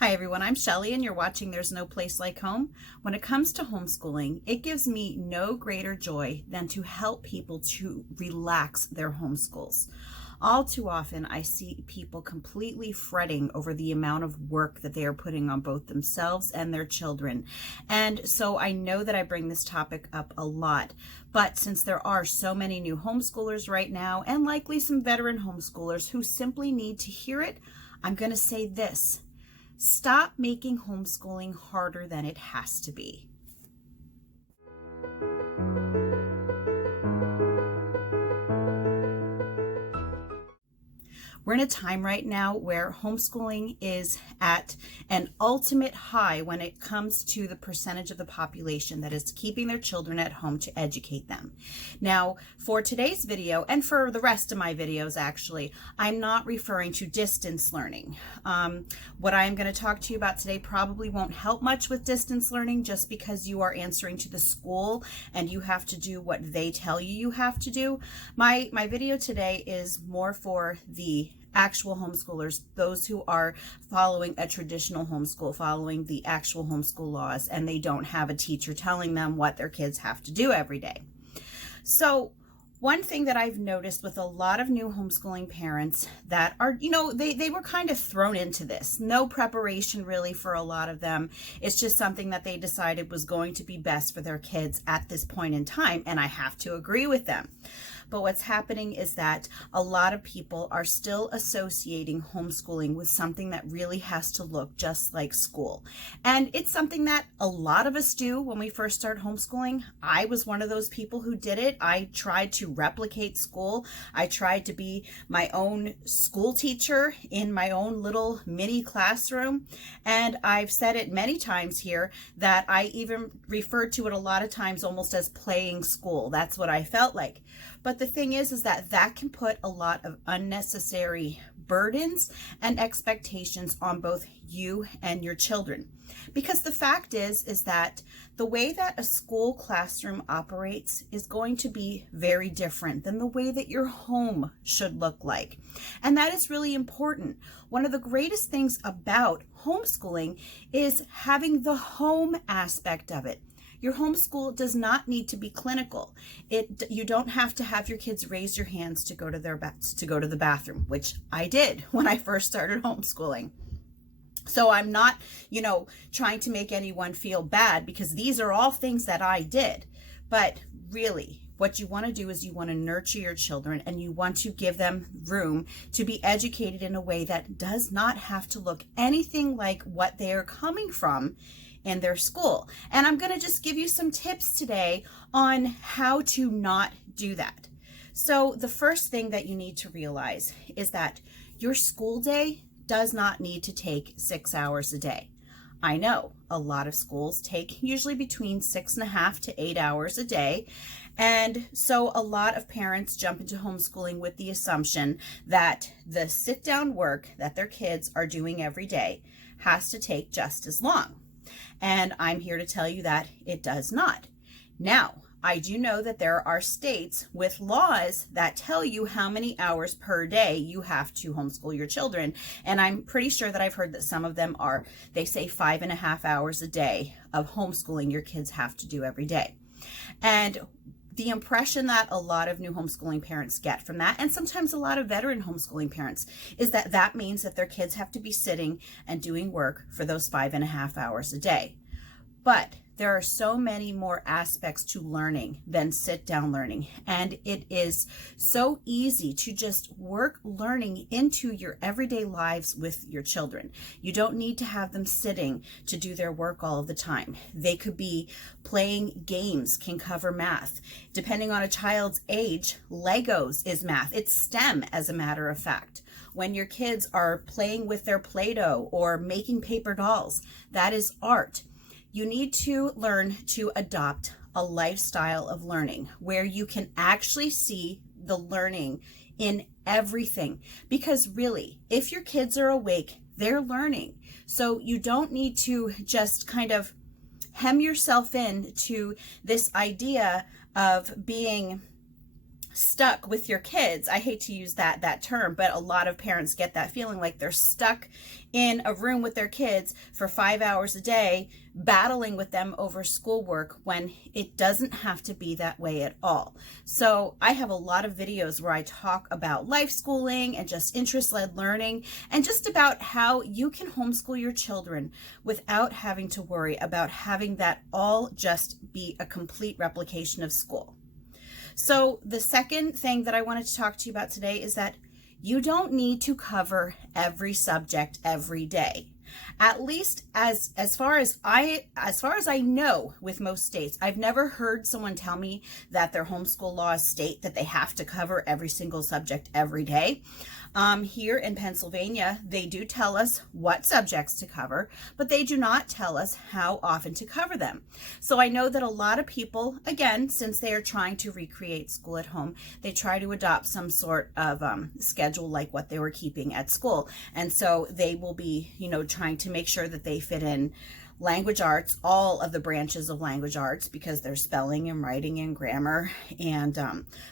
Hi everyone, I'm Shelly and you're watching There's No Place Like Home. When it comes to homeschooling, it gives me no greater joy than to help people to relax their homeschools. All too often, I see people completely fretting over the amount of work that they are putting on both themselves and their children. And so I know that I bring this topic up a lot, but since there are so many new homeschoolers right now, and likely some veteran homeschoolers who simply need to hear it, I'm going to say this. Stop making homeschooling harder than it has to be. We're in a time right now where homeschooling is at an ultimate high when it comes to the percentage of the population that is keeping their children at home to educate them. Now, for today's video, and for the rest of my videos actually, I'm not referring to distance learning. What I'm going to talk to you about today probably won't help much with distance learning just because you are answering to the school and you have to do what they tell you have to do. My video today is more for the actual homeschoolers, those who are following a traditional homeschool, following the actual homeschool laws, and they don't have a teacher telling them what their kids have to do every day. So one thing that I've noticed with a lot of new homeschooling parents that are, they were kind of thrown into this. No preparation really for a lot of them. It's just something that they decided was going to be best for their kids at this point in time, and I have to agree with them. But what's happening is that a lot of people are still associating homeschooling with something that really has to look just like school. And it's something that a lot of us do when we first start homeschooling. I was one of those people who did it. I tried to replicate school. I tried to be my own school teacher in my own little mini classroom. And I've said it many times here that I even referred to it a lot of times almost as playing school. That's what I felt like. But the thing is that can put a lot of unnecessary burdens and expectations on both you and your children. Because the fact is that the way that a school classroom operates is going to be very different than the way that your home should look like. And that is really important. One of the greatest things about homeschooling is having the home aspect of it. Your homeschool does not need to be clinical. You don't have to have your kids raise your hands to go to the bathroom, which I did when I first started homeschooling. So I'm not, trying to make anyone feel bad because these are all things that I did. But really, what you want to do is you want to nurture your children and you want to give them room to be educated in a way that does not have to look anything like what they are coming from in their school. And I'm going to just give you some tips today on how to not do that. So the first thing that you need to realize is that your school day does not need to take 6 hours a day. I know a lot of schools take usually between 6.5 to 8 hours a day. And so a lot of parents jump into homeschooling with the assumption that the sit down work that their kids are doing every day has to take just as long. And I'm here to tell you that it does not. Now, I do know that there are states with laws that tell you how many hours per day you have to homeschool your children. And I'm pretty sure that I've heard that some of them they say 5.5 hours a day of homeschooling your kids have to do every day. And the impression that a lot of new homeschooling parents get from that, and sometimes a lot of veteran homeschooling parents, is that that means that their kids have to be sitting and doing work for those 5.5 hours a day. But there are so many more aspects to learning than sit down learning. And it is so easy to just work learning into your everyday lives with your children. You don't need to have them sitting to do their work all of the time. They could be playing games, can cover math. Depending on a child's age, Legos is math. It's STEM, as a matter of fact. When your kids are playing with their Play-Doh or making paper dolls, that is art. You need to learn to adopt a lifestyle of learning where you can actually see the learning in everything. Because really, if your kids are awake, they're learning. So you don't need to just kind of hem yourself in to this idea of being stuck with your kids. I hate to use that term, but a lot of parents get that feeling like they're stuck in a room with their kids for 5 hours a day, battling with them over schoolwork, when it doesn't have to be that way at all. So I have a lot of videos where I talk about life schooling and just interest-led learning, and just about how you can homeschool your children without having to worry about having that all just be a complete replication of school. So the second thing that I wanted to talk to you about today is that you don't need to cover every subject every day. At least as far as I know, with most states, I've never heard someone tell me that their homeschool laws state that they have to cover every single subject every day. Here in Pennsylvania, they do tell us what subjects to cover, but they do not tell us how often to cover them. So I know that a lot of people, again, since they are trying to recreate school at home, they try to adopt some sort of schedule like what they were keeping at school. And so they will be, trying to make sure that they fit in language arts, all of the branches of language arts, because there's spelling and writing and grammar and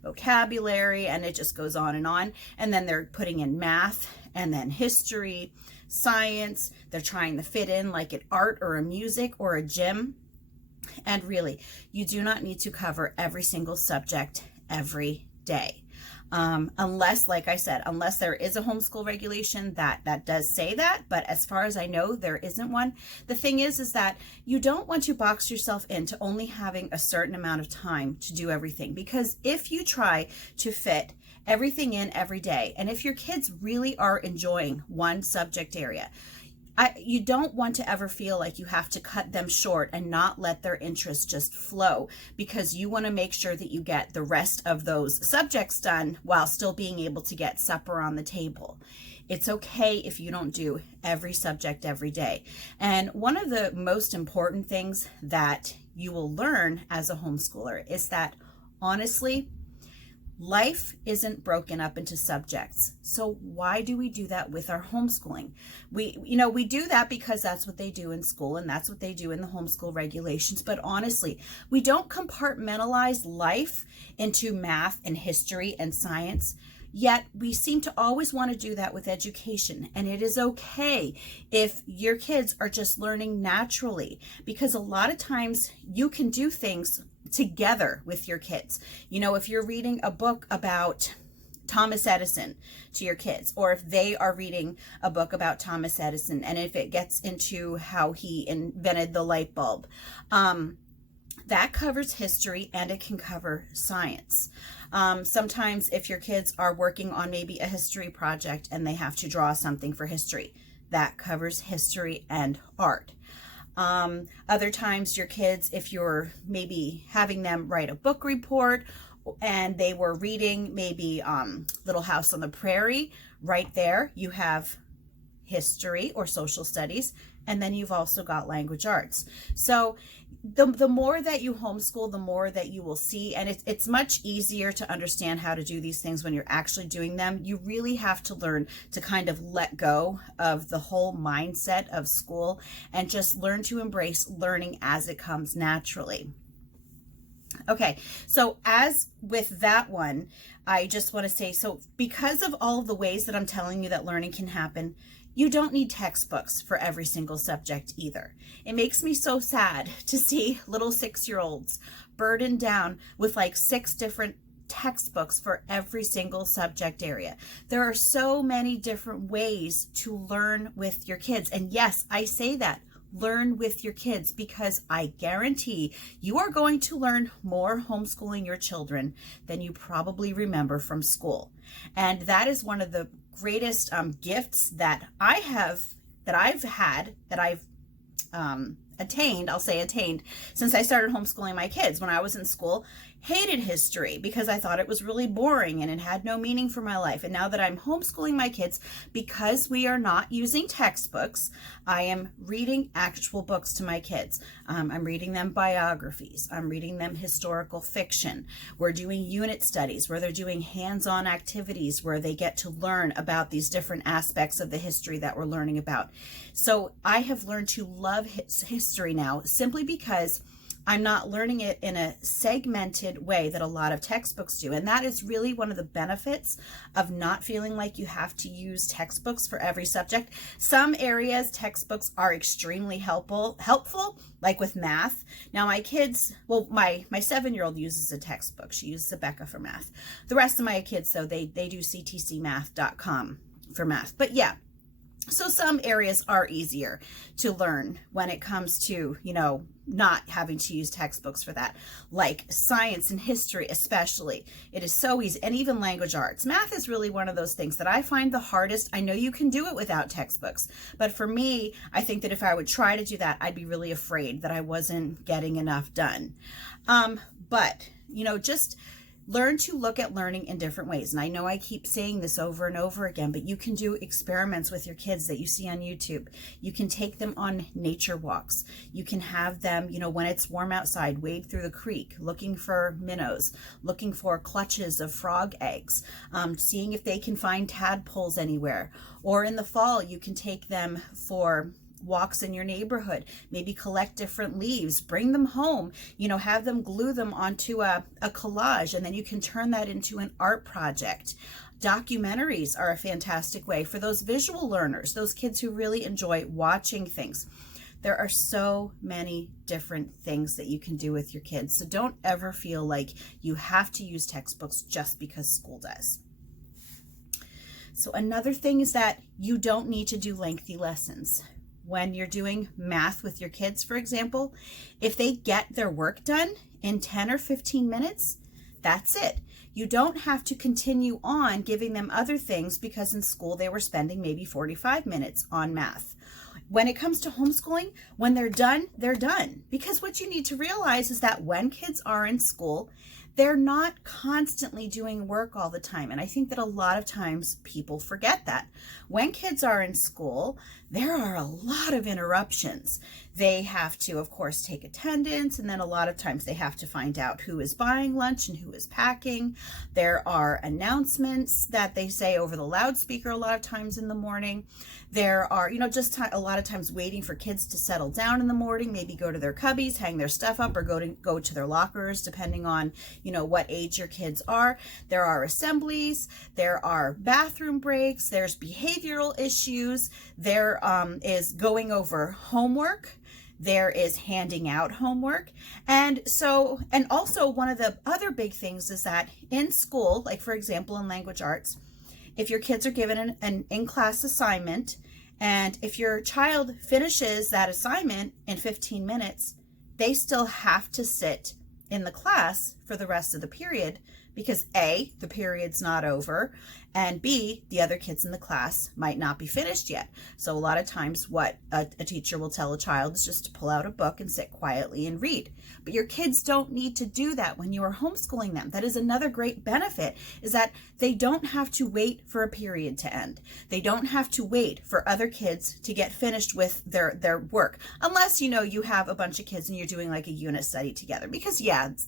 vocabulary, and it just goes on. And then they're putting in math, and then history, science. They're trying to fit in like an art or a music or a gym. And really, you do not need to cover every single subject every day. Unless, like I said, unless there is a homeschool regulation that does say that, but as far as I know, there isn't one. The thing is that you don't want to box yourself into only having a certain amount of time to do everything, because if you try to fit everything in every day, and if your kids really are enjoying one subject area, you don't want to ever feel like you have to cut them short and not let their interests just flow, because you want to make sure that you get the rest of those subjects done while still being able to get supper on the table. It's okay if you don't do every subject every day. And one of the most important things that you will learn as a homeschooler is that, honestly, life isn't broken up into subjects. So why do we do that with our homeschooling? We do that because that's what they do in school, and that's what they do in the homeschool regulations. But honestly, we don't compartmentalize life into math and history and science. Yet we seem to always want to do that with education. And it is okay if your kids are just learning naturally, because a lot of times you can do things together with your kids. If you're reading a book about Thomas Edison to your kids, or if they are reading a book about Thomas Edison, and if it gets into how he invented the light bulb, that covers history and it can cover science. Sometimes if your kids are working on maybe a history project and they have to draw something for history, that covers history and art. Other times your kids, if you're maybe having them write a book report and they were reading maybe Little House on the Prairie, right there you have history or social studies, and then you've also got language arts. So the more that you homeschool, the more that you will see, and it's much easier to understand how to do these things when you're actually doing them. You really have to learn to kind of let go of the whole mindset of school and just learn to embrace learning as it comes naturally. Okay, so as with that one, I just want to say, so because of all of the ways that I'm telling you that learning can happen, you don't need textbooks for every single subject either. It makes me so sad to see little 6-year-olds burdened down with like 6 different textbooks for every single subject area. There are so many different ways to learn with your kids. And yes, I say that. Learn with your kids, because I guarantee you are going to learn more homeschooling your children than you probably remember from school. And that is one of the greatest gifts that I've attained since I started homeschooling my kids. When I was in school, hated history because I thought it was really boring and it had no meaning for my life. And now that I'm homeschooling my kids, because we are not using textbooks, I am reading actual books to my kids. I'm reading them biographies. I'm reading them historical fiction. We're doing unit studies where they're doing hands-on activities where they get to learn about these different aspects of the history that we're learning about. So I have learned to love history now simply because I'm not learning it in a segmented way that a lot of textbooks do. And that is really one of the benefits of not feeling like you have to use textbooks for every subject. Some areas textbooks are extremely helpful, like with math. Now my kids, well, my 7-year-old uses a textbook. She uses a Becca for math. The rest of my kids, though, they do ctcmath.com for math. But yeah, so some areas are easier to learn when it comes to, not having to use textbooks for that, like science and history especially. It is so easy, and even language arts. Math is really one of those things that I find the hardest. I know you can do it without textbooks, but for me, I think that if I would try to do that, I'd be really afraid that I wasn't getting enough done. But, just learn to look at learning in different ways. And I know I keep saying this over and over again, but you can do experiments with your kids that you see on YouTube. You can take them on nature walks. You can have them, when it's warm outside, wade through the creek, looking for minnows, looking for clutches of frog eggs, seeing if they can find tadpoles anywhere. Or in the fall, you can take them for walks in your neighborhood, maybe collect different leaves, bring them home, have them glue them onto a collage, and then you can turn that into an art project. Documentaries are a fantastic way for those visual learners, those kids who really enjoy watching things. There are so many different things that you can do with your kids. So don't ever feel like you have to use textbooks just because school does. So another thing is that you don't need to do lengthy lessons. When you're doing math with your kids, for example, if they get their work done in 10 or 15 minutes, that's it. You don't have to continue on giving them other things because in school they were spending maybe 45 minutes on math. When it comes to homeschooling, when they're done, they're done. Because what you need to realize is that when kids are in school, they're not constantly doing work all the time. And I think that a lot of times people forget that. When kids are in school, there are a lot of interruptions. They have to, of course, take attendance, and then a lot of times they have to find out who is buying lunch and who is packing. There are announcements that they say over the loudspeaker a lot of times in the morning. There are, a lot of times waiting for kids to settle down in the morning, maybe go to their cubbies, hang their stuff up, or go to their lockers, depending on, what age your kids are. There are assemblies, there are bathroom breaks, there's behavioral issues, there is going over homework, there is handing out homework. And also one of the other big things is that in school, like for example, in language arts, if your kids are given an in-class assignment, and if your child finishes that assignment in 15 minutes, they still have to sit in the class for the rest of the period because A, the period's not over, and B, the other kids in the class might not be finished yet. So a lot of times what a teacher will tell a child is just to pull out a book and sit quietly and read. But your kids don't need to do that when you are homeschooling them. That is another great benefit, is that they don't have to wait for a period to end. They don't have to wait for other kids to get finished with their work. Unless, you have a bunch of kids and you're doing like a unit study together. Because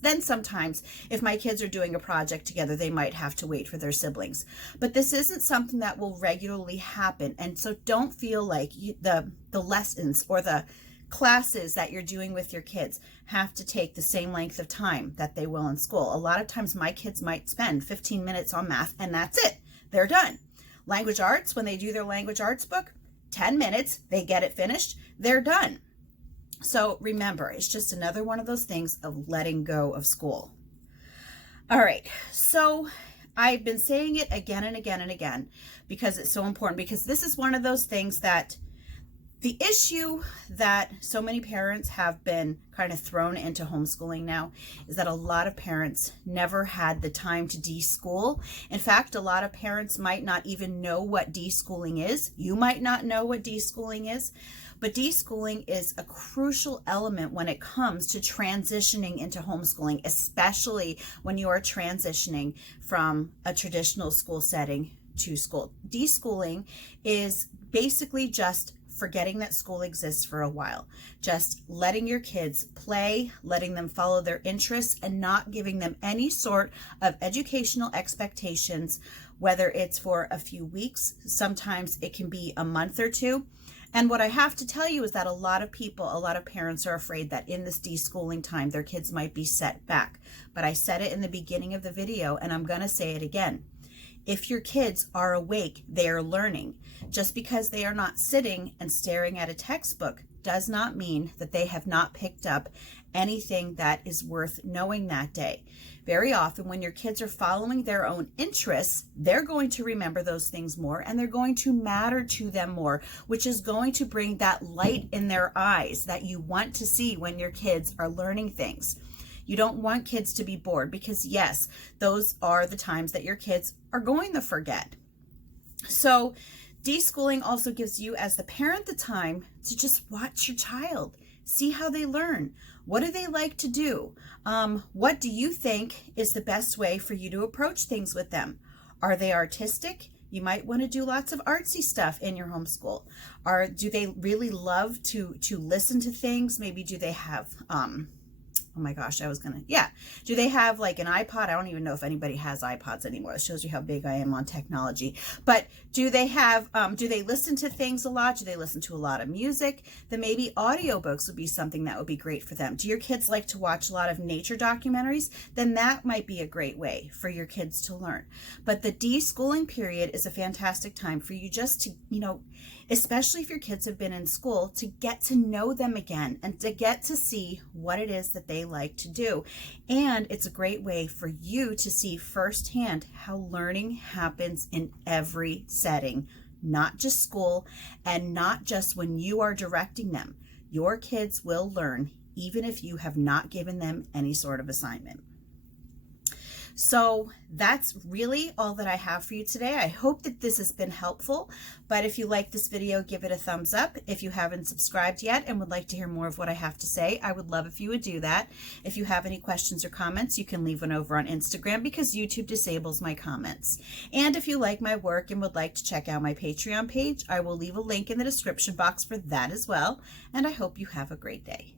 then sometimes if my kids are doing a project together, they might have to wait for their siblings. But this isn't something that will regularly happen. And so don't feel like the lessons or the classes that you're doing with your kids have to take the same length of time that they will in school. A lot of times my kids might spend 15 minutes on math and that's it. They're done. Language arts, when they do their language arts book, 10 minutes, they get it finished, they're done. So remember, it's just another one of those things of letting go of school. All right, so I've been saying it again and again and again because it's so important, because this is one of those things that the issue that so many parents have been kind of thrown into homeschooling now is that a lot of parents never had the time to deschool. In fact, a lot of parents might not even know what deschooling is. You might not know what deschooling is. But deschooling is a crucial element when it comes to transitioning into homeschooling, especially when you are transitioning from a traditional school setting to school. Deschooling is basically just forgetting that school exists for a while, just letting your kids play, letting them follow their interests, and not giving them any sort of educational expectations, whether it's for a few weeks, sometimes it can be a month or two. And what I have to tell you is that a lot of parents are afraid that in this deschooling time, their kids might be set back. But I said it in the beginning of the video, and I'm going to say it again. If your kids are awake, they are learning. Just because they are not sitting and staring at a textbook does not mean that they have not picked up anything that is worth knowing that day. Very often when your kids are following their own interests, they're going to remember those things more, and they're going to matter to them more, which is going to bring that light in their eyes that you want to see when your kids are learning things. You don't want kids to be bored, because yes, those are the times that your kids are going to forget. So deschooling also gives you as the parent the time to just watch your child. See how they learn. What do they like to do? What do you think is the best way for you to approach things with them? Are they artistic? You might want to do lots of artsy stuff in your homeschool. Do they really love to listen to things? Maybe do they have oh my gosh, do they have like an iPod? I don't even know if anybody has iPods anymore. It shows you how big I am on technology. But do they have, do they listen to things a lot? Do they listen to a lot of music? Then maybe audiobooks would be something that would be great for them. Do your kids like to watch a lot of nature documentaries? Then that might be a great way for your kids to learn. But the deschooling period is a fantastic time for you just to, especially if your kids have been in school, to get to know them again and to get to see what it is that they like to do. And it's a great way for you to see firsthand how learning happens in every setting, not just school and not just when you are directing them. Your kids will learn even if you have not given them any sort of assignment. So that's really all that I have for you today. I hope that this has been helpful, but if you like this video, give it a thumbs up. If you haven't subscribed yet and would like to hear more of what I have to say, I would love if you would do that. If you have any questions or comments, you can leave one over on Instagram because YouTube disables my comments. And if you like my work and would like to check out my Patreon page, I will leave a link in the description box for that as well. And I hope you have a great day.